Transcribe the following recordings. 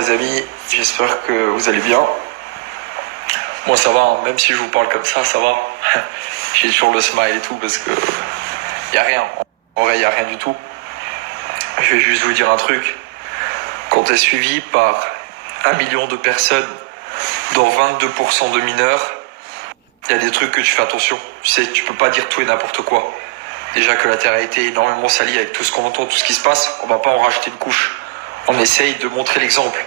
les amis, j'espère que vous allez bien. Moi ça va, hein. Même si je vous parle comme ça va. J'ai toujours le smile et tout parce que y a rien. En vrai, y a rien du tout. Je vais juste vous dire un truc. Quand tu es suivi par 1 million de personnes, dont 22% de mineurs, il y a des trucs que tu fais attention. Tu sais, tu peux pas dire tout et n'importe quoi. Déjà que la Terre a été énormément salie avec tout ce qu'on entend, tout ce qui se passe, on va pas en rajouter une couche. On essaye de montrer l'exemple.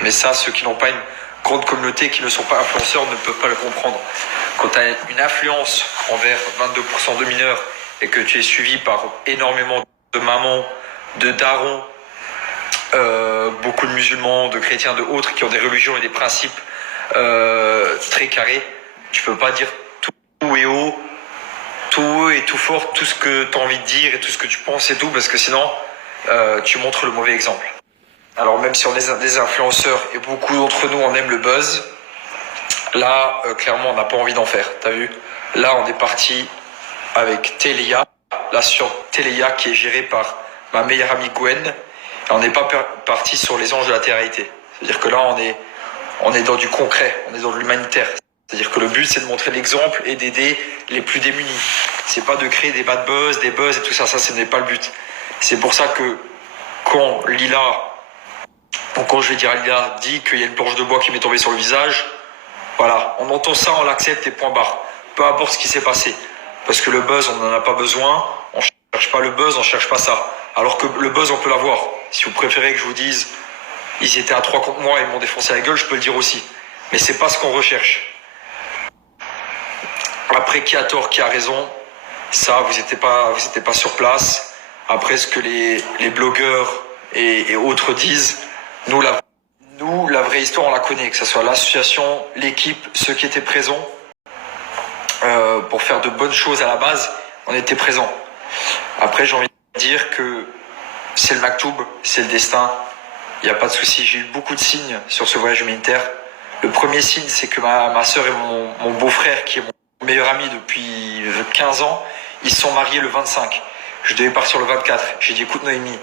Mais ça, ceux qui n'ont pas une grande communauté, qui ne sont pas influenceurs, ne peuvent pas le comprendre. Quand tu as une influence envers 22% de mineurs et que tu es suivi par énormément de mamans, de darons, beaucoup de musulmans, de chrétiens, de autres qui ont des religions et des principes très carrés, tu peux pas dire tout et haut, tout haut et tout fort, tout ce que tu as envie de dire et tout ce que tu penses et tout, parce que sinon tu montres le mauvais exemple. Alors même si on est des influenceurs et beaucoup d'entre nous on aime le buzz, là clairement on n'a pas envie d'en faire, t'as vu? Là on est parti avec Téléa, la sur Téléa qui est gérée par ma meilleure amie Gwen, et on n'est pas parti sur les anges de la Terre-Réalité. C'est-à-dire que là on est dans du concret, on est dans de l'humanitaire. C'est-à-dire que le but c'est de montrer l'exemple et d'aider les plus démunis. C'est pas de créer des bad buzz, des buzz et tout ça, ce n'est pas le but. C'est pour ça que quand je vais dire à Lila dit qu'il y a une planche de bois qui m'est tombée sur le visage, voilà, on entend ça, on l'accepte et point barre. Peu importe ce qui s'est passé. Parce que le buzz, on n'en a pas besoin, on cherche pas le buzz, on cherche pas ça. Alors que le buzz, on peut l'avoir. Si vous préférez que je vous dise, ils étaient à 3 contre moi et ils m'ont défoncé la gueule, je peux le dire aussi. Mais c'est pas ce qu'on recherche. Après, qui a tort, qui a raison, ça, vous n'étiez pas sur place. Après, ce que les blogueurs et autres disent, nous, la vraie histoire, on la connaît, que ce soit l'association, l'équipe, ceux qui étaient présents, pour faire de bonnes choses à la base, on était présents. Après, j'ai envie de dire que c'est le Maktoub, c'est le destin, il n'y a pas de souci. J'ai eu beaucoup de signes sur ce voyage humanitaire. Le premier signe, c'est que ma soeur et mon beau-frère, qui est mon meilleur ami depuis 15 ans, ils se sont mariés le 25. Je devais partir le 24. J'ai dit, écoute Noémie,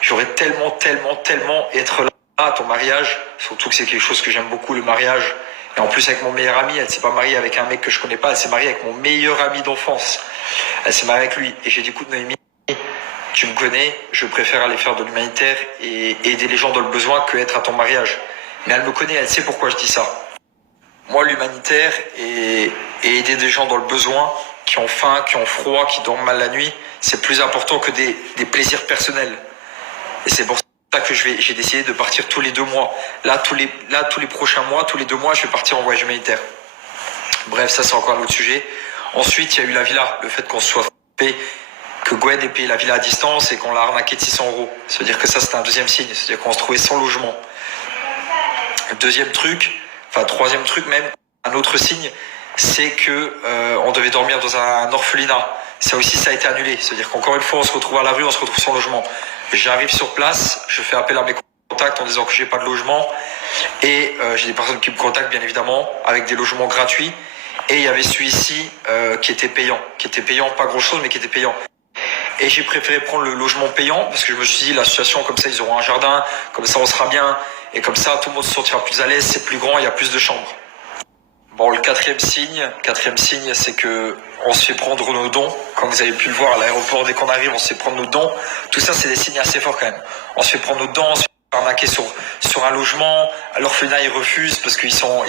j'aurais tellement être là à ton mariage, surtout que c'est quelque chose que j'aime beaucoup, le mariage. Et en plus avec mon meilleur ami, elle s'est pas mariée avec un mec que je connais pas, elle s'est mariée avec mon meilleur ami d'enfance. Elle s'est mariée avec lui. Et j'ai dit, écoute Noémie, tu me connais, je préfère aller faire de l'humanitaire et aider les gens dans le besoin que être à ton mariage. Mais elle me connaît, elle sait pourquoi je dis ça. Moi, l'humanitaire et aider des gens dans le besoin, qui ont faim, qui ont froid, qui dorment mal la nuit, c'est plus important que des plaisirs personnels. Et c'est pour ça que j'ai décidé de partir tous les 2 mois. Là, tous les prochains mois, tous les 2 mois, je vais partir en voyage humanitaire. Bref, ça c'est encore un autre sujet. Ensuite, il y a eu la villa, le fait qu'on se soit fait, que Gwen ait payé la villa à distance et qu'on l'a arnaqué de 600 €. C'est-à-dire que ça, c'était un deuxième signe. C'est-à-dire qu'on se trouvait sans logement. Troisième truc même, un autre signe, c'est que on devait dormir dans un orphelinat. Ça aussi, ça a été annulé. C'est-à-dire qu'encore une fois, on se retrouve à la rue, on se retrouve sans logement. J'arrive sur place, je fais appel à mes contacts en disant que j'ai pas de logement. Et j'ai des personnes qui me contactent, bien évidemment, avec des logements gratuits. Et il y avait celui-ci qui était payant. Pas grand-chose, mais qui était payant. Et j'ai préféré prendre le logement payant parce que je me suis dit, l'association, comme ça, ils auront un jardin, comme ça, on sera bien. Et comme ça, tout le monde se sentira plus à l'aise, c'est plus grand, il y a plus de chambres. Bon, le quatrième signe, c'est que on se fait prendre nos dons. Comme vous avez pu le voir à l'aéroport, dès qu'on arrive, on se fait prendre nos dons. Tout ça, c'est des signes assez forts quand même. On se fait prendre nos dons, on se fait arnaquer sur un logement. À l'orphelinat, ils refusent parce qu'ils sont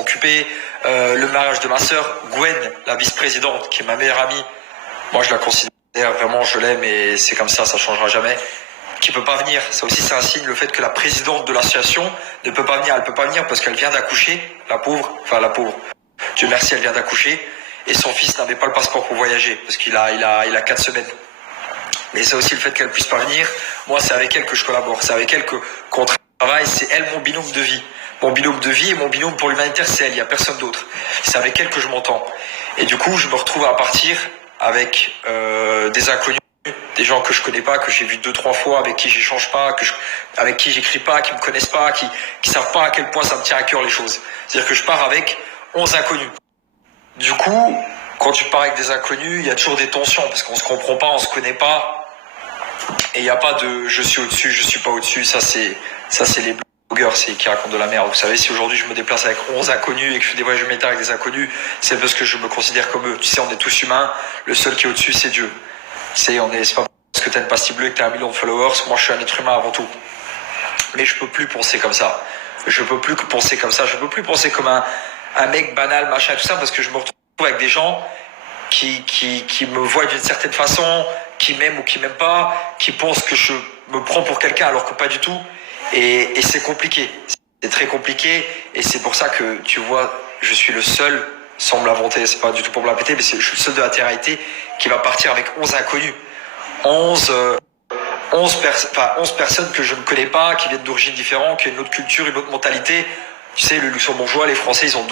occupés. Le mariage de ma sœur, Gwen, la vice-présidente, qui est ma meilleure amie. Moi, je la considère vraiment, je l'aime et c'est comme ça changera jamais. Qui peut pas venir. Ça aussi, c'est un signe, le fait que la présidente de l'association ne peut pas venir. Elle peut pas venir parce qu'elle vient d'accoucher, la pauvre. Dieu merci, elle vient d'accoucher. Et son fils n'avait pas le passeport pour voyager parce qu'il a 4 semaines. Mais c'est aussi le fait qu'elle puisse pas venir. Moi, c'est avec elle que je collabore. C'est avec elle qu'on travaille. C'est elle mon binôme de vie. Mon binôme de vie et mon binôme pour l'humanitaire, c'est elle. Il y a personne d'autre. C'est avec elle que je m'entends. Et du coup, je me retrouve à partir avec des inconnus. Des gens que je connais pas, que j'ai vu 2-3 fois, avec qui j'échange pas, avec qui j'écris pas, qui me connaissent pas, qui savent pas à quel point ça me tient à cœur les choses. C'est-à-dire que je pars avec 11 inconnus. Du coup, quand tu pars avec des inconnus, il y a toujours des tensions, parce qu'on se comprend pas, on se connaît pas. Et il n'y a pas de je suis au-dessus, je suis pas au-dessus. Ça, c'est les blogueurs qui racontent de la merde. Vous savez, si aujourd'hui je me déplace avec 11 inconnus et que je fais des voyages humanitaires avec des inconnus, c'est parce que je me considère comme eux. Tu sais, on est tous humains. Le seul qui est au-dessus, c'est Dieu. C'est pas parce que t'as une pastille bleue et que t'as 1 million de followers. Moi, je suis un être humain avant tout. Mais je peux plus penser comme ça. Je peux plus penser comme ça. Je peux plus penser comme un mec banal, machin, tout ça, parce que je me retrouve avec des gens qui me voient d'une certaine façon, qui m'aiment ou qui m'aiment pas, qui pensent que je me prends pour quelqu'un alors que pas du tout. Et c'est compliqué. C'est très compliqué. Et c'est pour ça que, tu vois, je suis le seul, sans me l'inventer, c'est pas du tout pour me la péter, mais je suis le seul de la Terre-Haïti qui va partir avec 11 inconnus. 11 personnes que je ne connais pas, qui viennent d'origines différentes, qui ont une autre culture, une autre mentalité. Tu sais, le luxembourgeois, les Français, ils ont